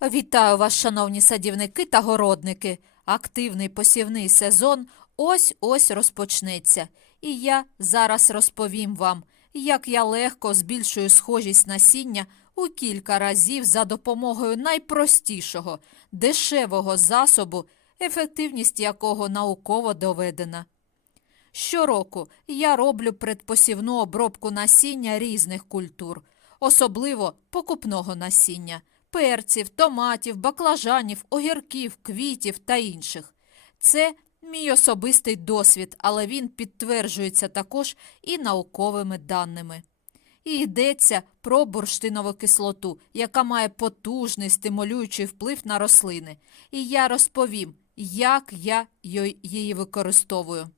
Вітаю вас, шановні садівники та городники. Активний посівний сезон ось-ось розпочнеться. І я зараз розповім вам, як я легко збільшую схожість насіння у кілька разів за допомогою найпростішого, дешевого засобу, ефективність якого науково доведена. Щороку я роблю предпосівну обробку насіння різних культур, особливо покупного насіння перців, томатів, баклажанів, огірків, квітів та інших. Це мій особистий досвід, але він підтверджується також і науковими даними. І йдеться про бурштинову кислоту, яка має потужний стимулюючий вплив на рослини. І я розповім, як я її використовую.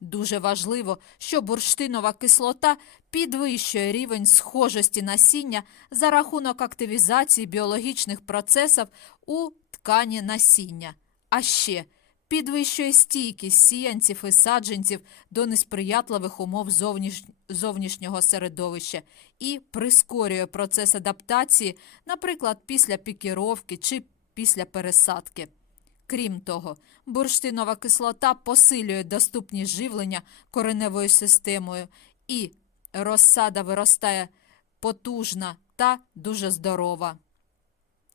Дуже важливо, що бурштинова кислота підвищує рівень схожості насіння за рахунок активізації біологічних процесів у ткані насіння, а ще підвищує стійкість сіянців і саджанців до несприятливих умов зовніш... зовнішнього середовища і прискорює процес адаптації, наприклад, після пікіровки чи після пересадки. Крім того, бурштинова кислота посилює доступність живлення кореневою системою, і розсада виростає потужна та дуже здорова.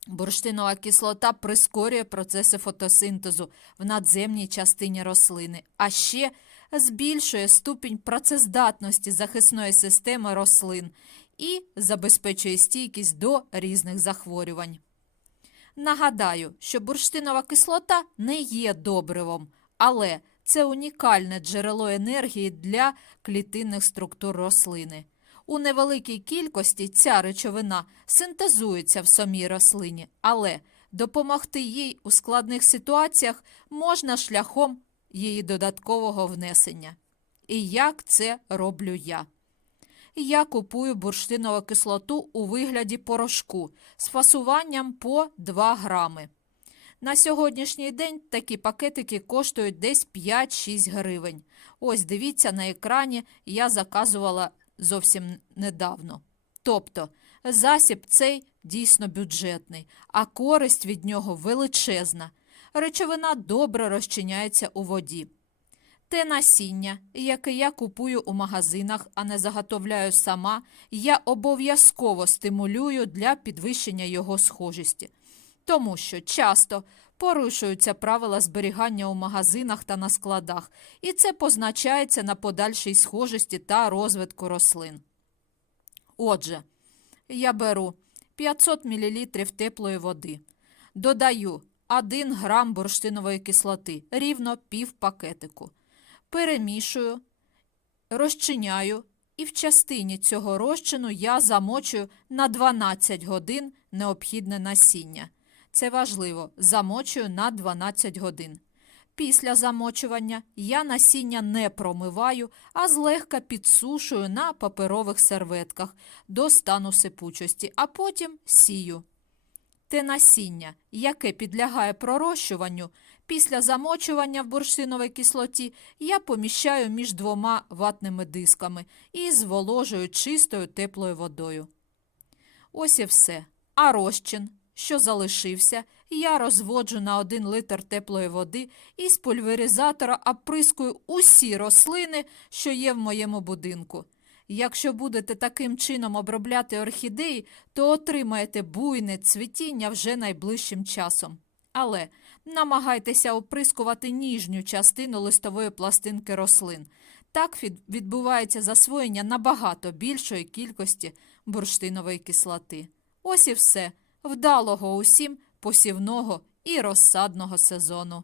Бурштинова кислота прискорює процеси фотосинтезу в надземній частині рослини, а ще збільшує ступінь працездатності захисної системи рослин і забезпечує стійкість до різних захворювань. Нагадаю, що бурштинова кислота не є добривом, але це унікальне джерело енергії для клітинних структур рослини. У невеликій кількості ця речовина синтезується в самій рослині, але допомогти їй у складних ситуаціях можна шляхом її додаткового внесення. І як це роблю я? Я купую бурштинову кислоту у вигляді порошку з фасуванням по 2 грами. На сьогоднішній день такі пакетики коштують десь 5-6 гривень. Ось дивіться на екрані, я заказувала зовсім недавно. Тобто, засіб цей дійсно бюджетний, а користь від нього величезна. Речовина добре розчиняється у воді. Те насіння, яке я купую у магазинах, а не заготовляю сама, я обов'язково стимулюю для підвищення його схожості, тому що часто порушуються правила зберігання у магазинах та на складах, і це позначається на подальшій схожості та розвитку рослин. Отже, я беру 500 мл теплої води, додаю 1 грам бурштинової кислоти, рівно пів пакетику перемішую, розчиняю, і в частині цього розчину я замочую на 12 годин необхідне насіння. Це важливо, замочую на 12 годин. Після замочування я насіння не промиваю, а злегка підсушую на паперових серветках до стану сипучості, а потім сію. Те насіння, яке підлягає пророщуванню, після замочування в бурштиновій кислоті я поміщаю між двома ватними дисками і зволожую чистою теплою водою. Ось і все. А розчин, що залишився, я розводжу на 1 литр теплої води і з пульверизатора оприскую усі рослини, що є в моєму будинку. Якщо будете таким чином обробляти орхідеї, то отримаєте буйне цвітіння вже найближчим часом. Але намагайтеся оприскувати ніжню частину листової пластинки рослин. Так відбувається засвоєння набагато більшої кількості бурштинової кислоти. Ось і все. Вдалого усім посівного і розсадного сезону.